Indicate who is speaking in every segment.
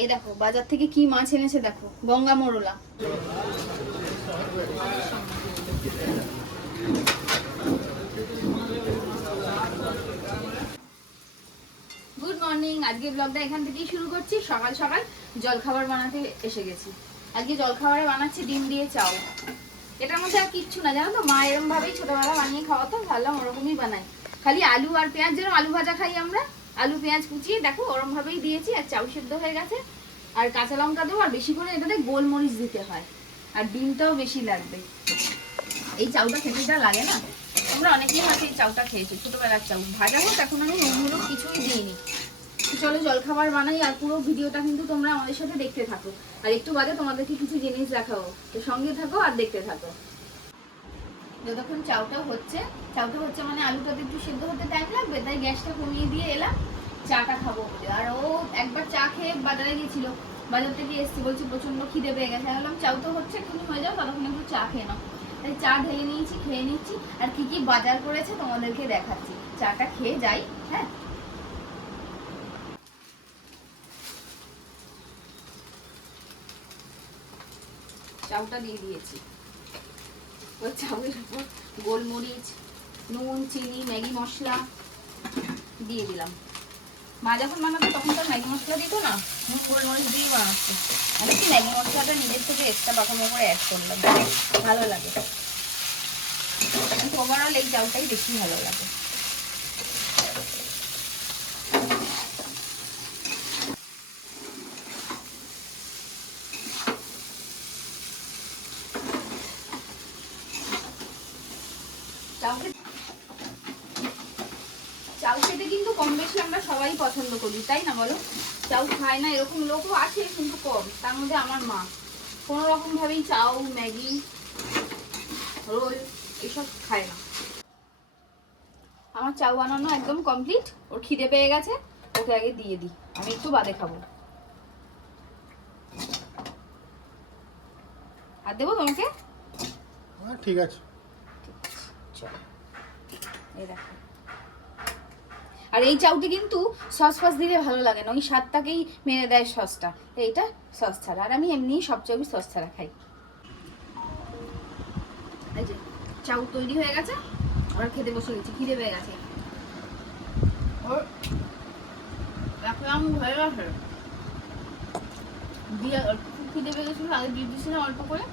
Speaker 1: এই দেখো, বাজার থেকে কি মাছ এনেছে দেখো, গঙ্গা মোরলা। গুড মর্নিং আজকে ব্লগটা এখান থেকেই শুরু করছি। সকাল সকাল জলখাবার বানাতে এসে গেছি। আজকে জলখাবারে বানাচ্ছি ডিম দিয়ে চাও। এটার মধ্যে আর কিচ্ছু না, জানো তো? মা এরকম ভাবেই ছোটবেলা বানিয়ে খাওয়াতো ভাবলাম ওরকমই বানাই খালি আলু আর পেঁয়াজ যেরকম আলু ভাজা খাই আমরা আলু, পেঁয়াজ কুচিয়ে দেখো ওরম ভাবেই দিয়েছি, আর চাউ সেদ্ধ হয়ে গেছে। আর কাঁচা লঙ্কা দেবো আর বেশি করে এটাতে গোলমরিচ দিতে হয়, আর ডিমটাও বেশি লাগবে। এই চাউটা খেতে যা লাগে না। আমরা অনেকেই হয়তো এই চাউটা খেয়েছি, ছোটোবেলার চাউ। ভাজা হোক, এখন আমি নুন কিছুই দিইনি। চলো, জলখাবার বানাই, আর পুরো ভিডিওটা কিন্তু তোমরা আমাদের সাথে দেখতে থাকো। আর একটু বাদে তোমাদেরকে কিছু জিনিস দেখাবো তো সঙ্গে থাকো আর দেখতে থাকো। যতক্ষণ চাউটাও হচ্ছে, চাউটা হচ্ছে মানে আলুটাতে একটু সেদ্ধ হতে টাইম লাগবে, তাই গ্যাসটা কমিয়ে দিয়ে এলাম, চাটা খাব বলে। আর ও একবার চা খেয়ে বাজারে গেছিল বাজার থেকে এসছি, বলছি প্রচণ্ড খিদে পেয়ে গেছে। বললাম, চাউ তো হচ্ছে, এক্ষুনি হয়ে যাও, ততক্ষণ একটু চা খেয়ে নাও। তাই চা ঢেলে নিয়েছি, খেয়ে নিচ্ছি, আর কি কি বাজার করেছে তোমাদেরকে দেখাচ্ছি। চাটা খেয়ে যাই হ্যাঁ? চাউটা দিয়ে দিয়েছি। ওই চাউলের উপর গোলমরিচ, নুন, চিনি, ম্যাগি মশলা দিয়ে দিলাম। মা যখন বানাতো তখন তো ম্যাগি মশলা দিত না। গোলমরিচ দিয়ে বানাতো আমি কি ম্যাগি মশলাটা নিজের থেকে এক্সট্রা বাকানো করে অ্যাড করলাম? ভালো লাগে। ওভারঅল এই চালটাই বেশি ভালো লাগে। চাউ খেতে কিন্তু কম বেশি আমরা সবাই পছন্দ করি, তাই না বলো? চাউ খায় না এরকম লোকও আছে কিন্তু কম, তার মধ্যে আমার মা। কোনো রকম ভাবেই চাউ, ম্যাগি, রোল এসব খায় না। আমার চাউ বানানো একদম কমপ্লিট, ওর খিদে পেয়ে গেছে, ওকে আগে দিয়ে দিই, আমি একটু বাদে খাব। আর দেবো তোমাকে?
Speaker 2: হ্যাঁ ঠিক আছে।
Speaker 1: দেখো। আর এই চাউটি কিন্তু সস ফস দিলে ভালো লাগে না, ওই স্বাদটাকেই মেরে দেয় সসটা। এইটা সস ছাড়া। আর আমি এমনি সব চাউই সস ছাড়া খাই। চাউ তৈরি হয়ে গেছে ওরা খেতে বসে গেছি, খিদে পেয়ে গেছে। খিদে পেয়ে গেছিল, আগে দিয়ে দিয়েছিলাম অল্প করে।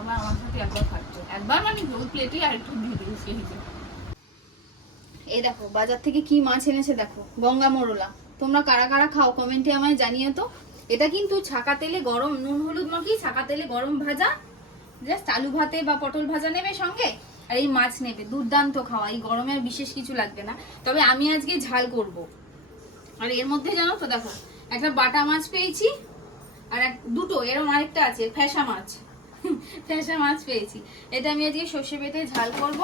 Speaker 1: আবার আমার সাথে একবার খাচ্ছে। একবার মানে ওই প্লেটে আর একটু দিয়ে দিয়েছি এই দেখো, বাজার থেকে কি মাছ এনেছে দেখো, গঙ্গা মোরলা। তোমরা কারা কারা খাও কমেন্টে আমায় জানিয়ে তো। এটা কিন্তু ছাকা তেলে গরম, নুন, হলুদ মাখিয়ে ছাকা তেলে গরম ভাজা। জাস্ট আলু ভাতে বা পটল ভাজা নেবে সঙ্গে, আর এই মাছ নেবে। দুর্দান্ত খাওয়া, এই গরমে আর বিশেষ কিছু লাগবে না। তবে আমি আজকে ঝাল করব। আর এর মধ্যে জানো তো দেখো, একটা বাটা মাছ পেয়েছি, আর এক দুটো এরকম আরেকটা আছে, ফ্যাসা মাছ। ফ্যাসা মাছ পেয়েছি। এটা আমি আজকে সর্ষে বেটে ঝাল করব।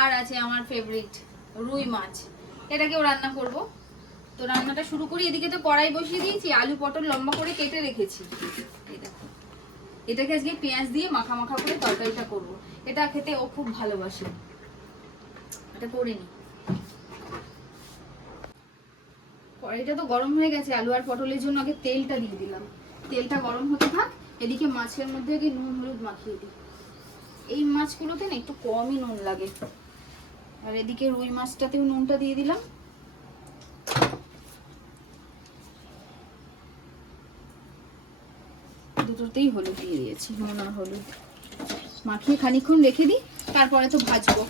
Speaker 1: আর আছে আমার ফেভারিট রুই মাছ। এটাকেও রান্না করব। তো রান্নাটা শুরু করি। এদিকে তো কড়াই বসিয়ে দিয়েছি। আলু, পটল লম্বা করে কেটে রেখেছি। এটাকে আজকে পেঁয়াজ দিয়ে মাখা মাখা করে তরকারিটা করব। এটা খেতে ও খুব ভালোবাসে। এটা করে কড়াইটা তো গরম হয়ে গেছে। আলু আর পটলের জন্য আগে তেলটা দিয়ে দিলাম। তেলটা গরম হতে থাক। এদিকে মাছের মধ্যে আগে নুন, হলুদ মাখিয়ে দিই। এই মাছগুলোতে না একটু কমই নুন লাগে। আর এদিকে রুই মাছটাতেও নুনটা দিয়ে দিলাম। দুটোতেই হলুদ দিয়ে দিয়েছি, নুন আর হলুদ। মাখিয়ে খানিক্ষণ রেখে দিই, তারপরে তো ভাজবো।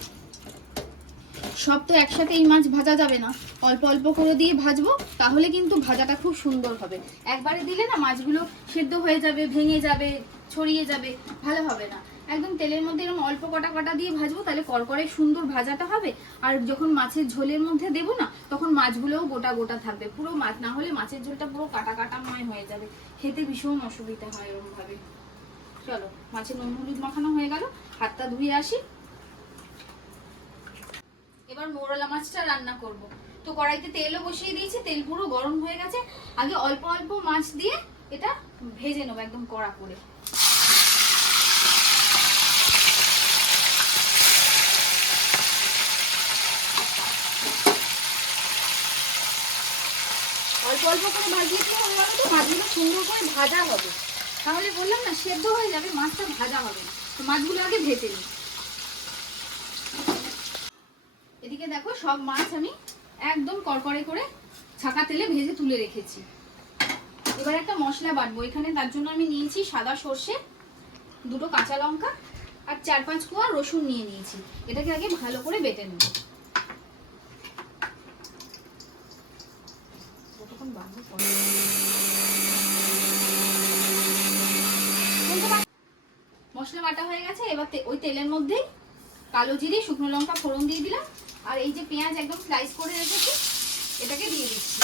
Speaker 1: সব তো একসাথে এই মাছ ভাজা যাবে না। অল্প অল্প করে দিয়ে ভাজবো, তাহলে কিন্তু ভাজাটা খুব সুন্দর হবে। একবারে দিলে না মাছগুলো সেদ্ধ হয়ে যাবে, ভেঙে যাবে, ছড়িয়ে যাবে, ভালো হবে না। একদম তেলের মধ্যে এরকম অল্প কটা কটা দিয়ে ভাজবো, তাহলে করকরে সুন্দর ভাজাটা হবে। আর যখন মাছের ঝোলের মধ্যে দেবো না, তখন মাছগুলোও গোটা গোটা থাকবে। পুরো মাছ না হলে মাছের ঝোলটা পুরো কাটা কাটাময় হয়ে যাবে। খেতে ভীষণ অসুবিধা হয় এরকম ভাবে চলো, মাছের নুন হলুদ মাখানো হয়ে গেল। হাতটা ধুয়ে আসি। এবার মোরলা মাছটা রান্না করব। তো কড়াইতে তেলও বসিয়ে দিয়েছি, তেল পুরো গরম হয়ে গেছে। আগে অল্প অল্প মাছ দিয়ে এটা ভেজে নেব একদম কড়া করে। অল্প অল্প করে ভাজিয়ে দিলে হবে তো? মাছগুলো সুন্দর করে ভাজা হবে। তাহলে বললাম না, সেদ্ধ হয়ে যাবে, মাছটা ভাজা হবে না। তো মাছগুলো আগে ভেজে নিই। এদিকে দেখো সব মাছ আমি একদম কড়কড়ে করে ছাকা তেলে ভেজে তুলে রেখেছি। এবার একটা মশলা বাটবো এখানে তার জন্য আমি নিয়েছি সাদা সর্ষে, দুটো কাঁচা লঙ্কা আর চার পাঁচ কোয়া রসুন নিয়ে নিয়েছি। এটাকে আগে ভালো করে বেটে নেব। মশলা বাটা হয়ে গেছে। এবার ওই তেলের মধ্যেই কালো জিরে, শুকনো লঙ্কা ফোড়ন দিয়ে দিলাম। আর এই যে পেঁয়াজ একদম স্লাইস করে রেখেছি, এটাকে দিয়ে দিচ্ছি।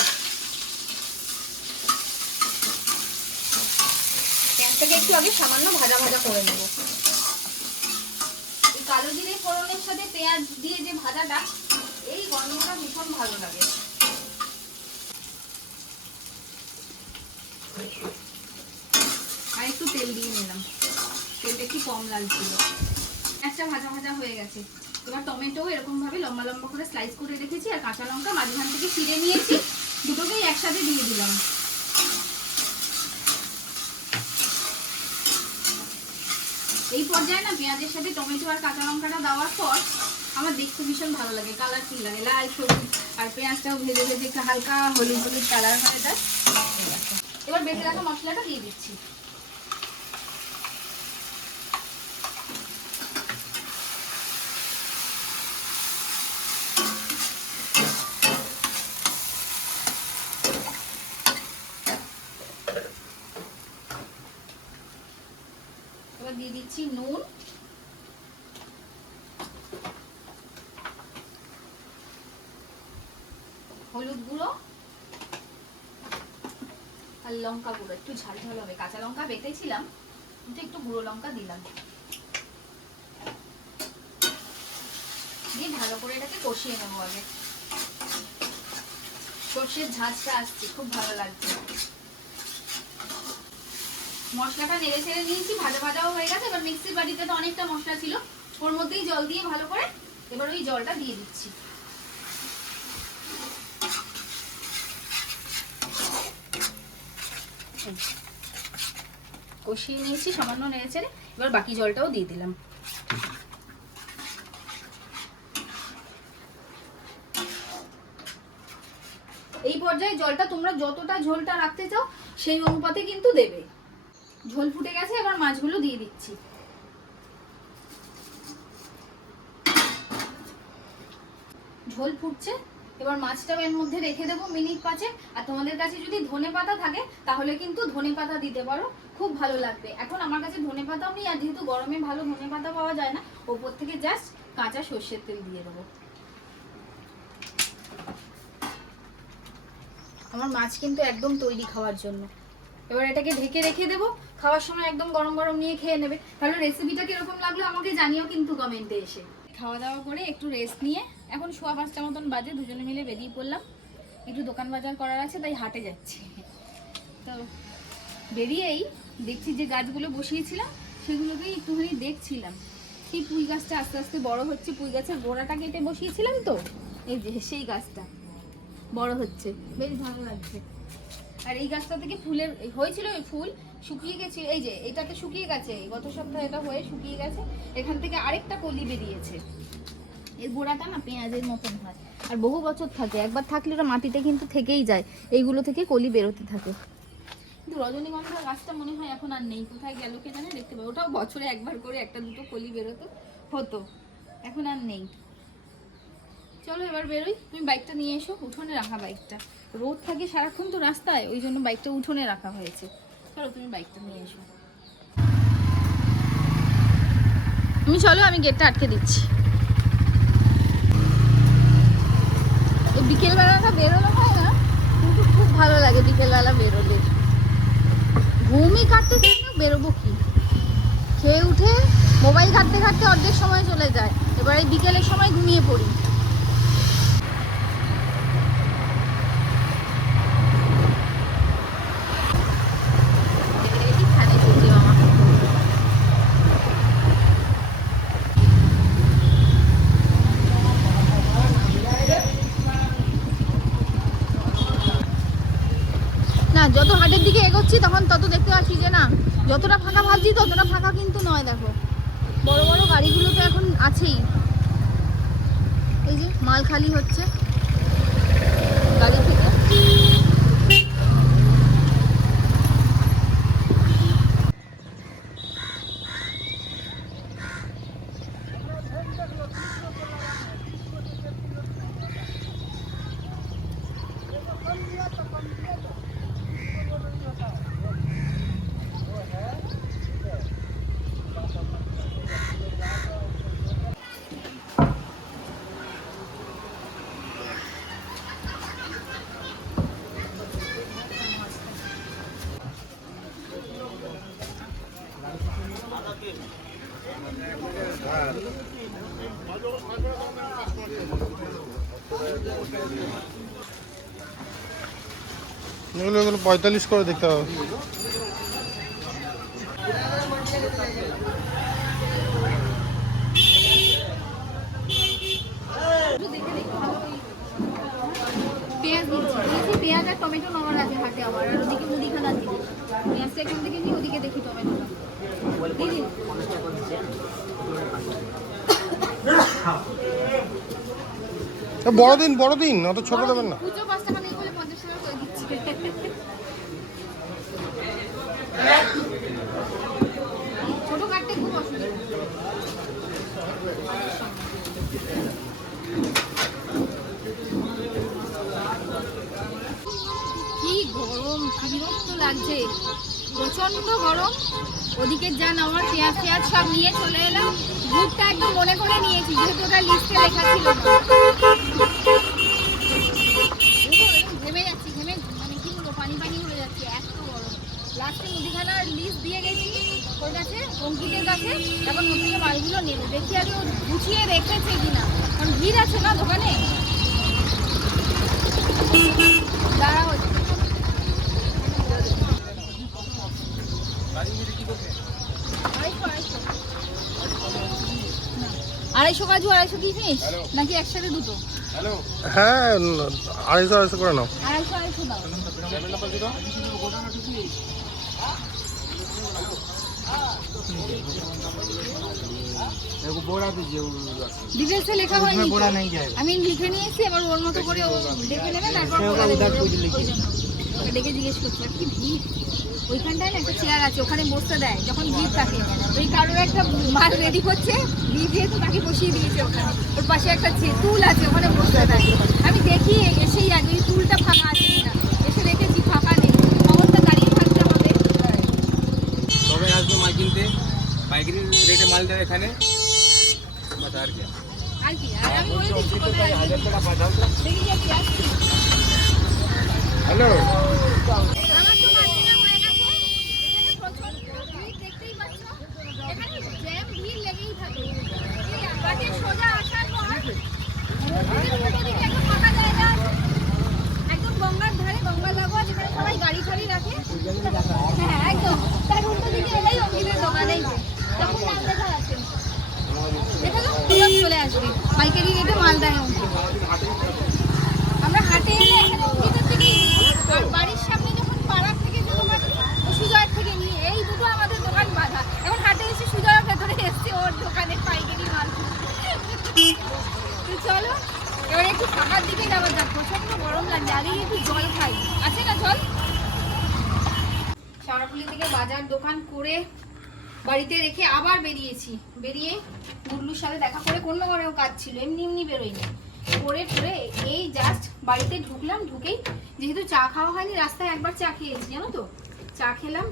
Speaker 1: পেঁয়াজটাকে একটু আগে সামান্য ভাজা ভাজা করে নেব। এই কালো জিরে ফোড়নের সাথে পেঁয়াজ দিয়ে যে ভাজাটা, এই গন্ধটা ভীষণ ভালো লাগে। একটু তেল দিয়ে নিলাম। তেলটা একটু কম লাগছিল। একটা ভাজা ভাজা হয়ে গেছে। এবার টমেটো এরকম ভাবে লম্বা লম্বা করে স্লাইস করে রেখেছি আর কাঁচা লঙ্কা মাঝখান থেকে ছিঁড়ে নিয়েছি। দুটোকেই একসাথে দিয়ে দিলাম। এই পর্যায়ে না পেঁয়াজের সাথে টমেটো আর কাঁচা লঙ্কাটা দেওয়ার পর আমার দেখতে ভীষণ ভালো লাগে কালারফুল লাগে, লাল, সবুজ। আর পেঁয়াজটাও ভেজে ভেজে হালকা হলুদ হলুদ কালার হয়ে যায়। এবার বেটে রাখা মশলাটা দিয়ে দিচ্ছি এবার দিয়ে দিচ্ছি নুন। হলুদ গুঁড়ো। আর লঙ্কা গুঁড়ো, একটু ঝাল ঝাল হবে। কাঁচা লঙ্কা বেটেছিলাম, কিন্তু একটু গুঁড়ো লঙ্কা দিলাম। দিয়ে ভালো করে এটাকে কষিয়ে নেব আগে। সর্ষের ঝাঁঝটা আসছে, খুব ভালো লাগছে। মশলাটা নেড়ে ছেড়ে নিয়েছি, ভাজা ভাজাও হয়ে গেছে। এবার মিক্সির বাড়িতে তো অনেকটা মশলা ছিল। ওর মধ্যেই জল দিয়ে ভালো করে এবার ওই জলটা দিয়ে দিচ্ছি। কষিয়ে নিয়েছি, সামান্য নেড়ে ছেড়ে। এবার বাকি জলটাও দিয়ে দিলাম। এই পর্যায়ে জলটা তোমরা যতটা ঝোলটা রাখতে চাও, সেই অনুপাতে কিন্তু দেবে। ঝোল ফুটে গেছে, এবার মাছগুলো দিয়ে দিচ্ছি। ঝোল ফুটছে, এবার মাছটাও এর মধ্যে রেখে দেবো মিনিট পাঁচে আর তোমাদের কাছে যদি ধনে পাতা থাকে, তাহলে কিন্তু ধনে পাতা দিতে পারো, খুব ভালো লাগবে। এখন আমার কাছে ধনে পাতাও নেই, আর যেহেতু গরমে ভালো ধনে পাতা পাওয়া যায় না, ওপর থেকে জাস্ট কাঁচা সর্ষের তেল দিয়ে দেবো। আমার মাছ কিন্তু একদম তৈরি খাওয়ার জন্য। এবার এটাকে ঢেকে রেখে দেবো খাওয়ার সময় একদম গরম গরম নিয়ে খেয়ে নেবে। তাহলে রেসিপিটা কীরকম লাগল আমাকে জানিও কিন্তু কমেন্টে এসে। খাওয়া দাওয়া করে একটু রেস্ট নিয়ে এখন সোয়া পাঁচটা মতন বাজে, দুজনে মিলে বেরিয়ে পড়লাম। একটু দোকান বাজার করার আছে, তাই হাটে যাচ্ছি। তো বেরিয়েই দেখছি যে গাছগুলো বসিয়েছিলাম, সেগুলোকেই একটুখানি দেখছিলাম। সেই পুঁই গাছটা আস্তে আস্তে বড় হচ্ছে, পুঁই গাছের গোড়াটা কেটে বসিয়েছিলাম তো? এই যে, সেই গাছটা বড় হচ্ছে, বেশ ভালো লাগছে। আর এই গাছটা থেকে ফুলের, হয়েছিল ওই ফুল শুকিয়ে গেছে, এই যে, এটাতে শুকিয়ে গেছে গত সপ্তাহে এটা হয়ে শুকিয়ে গেছে, এখান থেকে আরেকটা কলি বেরিয়েছে। এর গোড়াটা না পেঁয়াজের মতন হয়, আর বহু বছর থাকে, একবার থাকলে ওটা মাটিতে কিন্তু থেকেই যায়, এইগুলো থেকে কলি বেরোতে থাকে। কিন্তু রজনীগন্ধা গাছটা মনে হয় এখন আর নেই, কোথায় গেল কে জানে, দেখতে পাবো। ওটাও বছরে একবার করে একটা দুটো কলি বেরোতো, হতো, এখন আর নেই। চলো এবার বেরোই, তুমি বাইকটা নিয়ে এসো, উঠোনে রাখা বাইকটা রোদ থাকে সারাক্ষণ তো রাস্তায়, ওই জন্য বাইকটা উঠোনে রাখা হয়েছে। তুমি চলো, আমি গেটটা আটকে দিচ্ছি। বিকেলবেলাটা বেরোনো হয় না, কিন্তু খুব ভালো লাগে বিকেলবেলা বেরোলে। ঘুমই কাটতে বেরোবো কি? খেয়ে উঠে মোবাইল ঘাটতে ঘাটতে অর্ধেক সময় চলে যায়। এবার এই বিকেলের সময় ঘুমিয়ে পড়ি। যত হাটের দিকে এগোচ্ছি, তখন তত দেখতে পাচ্ছি যে না, যতটা ফাঁকা ভাবছি, ততটা ফাঁকা কিন্তু নয়, দেখো। বড় বড় গাড়িগুলো তো এখন আছেই। এই যে, মাল খালি হচ্ছে। গাড়ি থেকে
Speaker 2: পঁয়তাল্লিশ করে দেখতে হবে
Speaker 1: পেঁয়াজ আর টমেটো নেওয়ার আছে হাটে আমার। আর ওদিকে মুদিখানা জিনিস পেঁয়াজটা এখান থেকে নিই ওদিকে দেখি টমেটোটা। দিদি
Speaker 2: এ, বড় দিন বড় দিন অত ছোট দেবেন না।
Speaker 1: কি গরম বিরক্ত লাগছে। প্রচণ্ড গরম। ওদিকে যান আমার পেঁয়াজ পেঁয়াজ সব নিয়ে চলে এলাম। দুধটা একদম মনে করে নিয়েছি, যেহেতু ওটা লিস্টে লেখা ছিল ঘেমে যাচ্ছি ঘেমে মানে পানি হয়ে যাচ্ছে, এত গরম। লাস্টে লিস্ট দিয়ে গেছি দেখি আগে ও গুছিয়ে রেখেছে কিনা। কারণ ভিড় আছে না দোকানে? দাঁড়া হচ্ছে আড়াইশো আড়াইশো আড়াইশো কাজু আড়াইশো কিশমিশ নাকি একসাথে দুটো?
Speaker 2: হ্যাঁ আড়াইশো আড়াইশো করে নাও।
Speaker 1: আড়াইশো আড়াইশো দাও। ডিটেলসে লেখা হয়নি আমি লিখে নিয়েছি এবার ওর মতো করে দেখে নেবে তারপর ডেকে জিজ্ঞেস করছি আর কি ভিড়? ওইখানটায় না একটা চেয়ার আছে ওখানে বসতে দেয় যখন ভিড় থাকে। ওই কারোর একটা মাল রেডি করছে দিয়ে যেহেতু তাকে বসিয়ে দিয়েছে ওখানে ওর পাশে একটা টুল আছে ওখানে বসতে দেয়। আমি দেখি এসেই আগে ওই টুলটা ফাঁকা আছে কিনা। এসে দেখেছি ফাঁকা নেই। অবস্থা দাঁড়িয়ে থাকতে হবে।
Speaker 3: তবে আসবে মাল কিনতে। পাইকারি রেটে মাল দেয় এখানে। আর কি।
Speaker 1: আর কি আর আমি বলে দিচ্ছি দেখি যাচ্ছি আসছি
Speaker 3: হ্যালো
Speaker 1: আমার তো মার্কেটে হয়ে গেছে এখানে প্রচণ্ড ভিড় দেখতেই পাচ্ছ এখানে জ্যাম ভিড় লেগেই থাকে এই বাটে সোজা আসার পর ওদিকে উল্টো দিকে একটা ফাঁকা জায়গা আছে একদম গঙ্গার ধারে গঙ্গা লাগোয়া যেখানে সবাই গাড়ি ফাড়ি রাখে হ্যাঁ একদম তার উল্টো দিকে এলেই অঙ্কিতের দোকান এই যে তখন নাম লেখা আছে দেখে তো তুরন্ত চলে আসবে পাইকারি রেটে মাল দেয় অঙ্কিত আমরা মাল। তো এবার একটু ফাঁকার দিকে যাওয়া গরম লাগছে আগে একটু জল খাই। আছে না জল? শাওড়াফুলি থেকে বাজার দোকান করে বাড়িতে রেখে আবার বেরিয়েছি। বেরিয়ে গুল্লুর সাথে দেখা করে, কোনো ঘরেও কাজ ছিল, এমনি এমনি বেরোয়নি। করে ঠরে এই জাস্ট বাড়িতে ঢুকলাম, ঢুকেই যেহেতু চা খাওয়া হয়নি, রাস্তায় একবার চা খেয়েছি, জানো তো? চা খেলাম,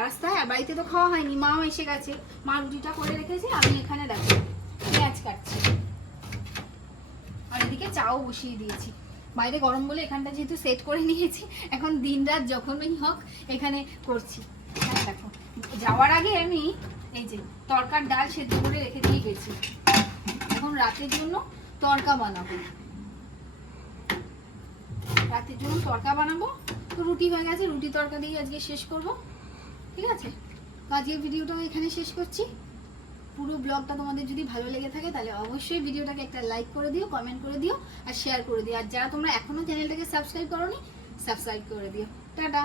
Speaker 1: রাস্তায় বাড়িতে তো খাওয়া হয়নি, মাও এসে গেছে। মা রুটিটা করে রেখেছে, আমি এখানে দেখো, পেঁয়াজ কাটছি। আর এদিকে চাও বসিয়ে দিয়েছি। বাইরে গরম বলে এখানটা যেহেতু সেট করে নিয়েছি, এখন দিন রাত যখনই হোক এখানে করছি। হ্যাঁ দেখো, যাওয়ার আগে আমি এই যে তরকার ডাল সেদ্ধ করে রেখে দিয়ে গেছি। এখন রাতের জন্য তরকা বানাবো। রাতের জন্য তরকা বানাবো, তো রুটি হয়ে গেছে, রুটি তরকা দিয়ে আজকে শেষ করব। ঠিক আছে? তো আজকের ভিডিওটা এখানে শেষ করছি। পুরো ব্লগটা তোমাদের যদি ভালো লেগে থাকে, তাহলে অবশ্যই ভিডিওটাকে একটা লাইক করে দিও কমেন্ট করে দিও, আর শেয়ার করে দিও। আর যারা তোমরা এখনও চ্যানেলটাকে সাবস্ক্রাইব করোনি সাবস্ক্রাইব করে দিও। টাটা!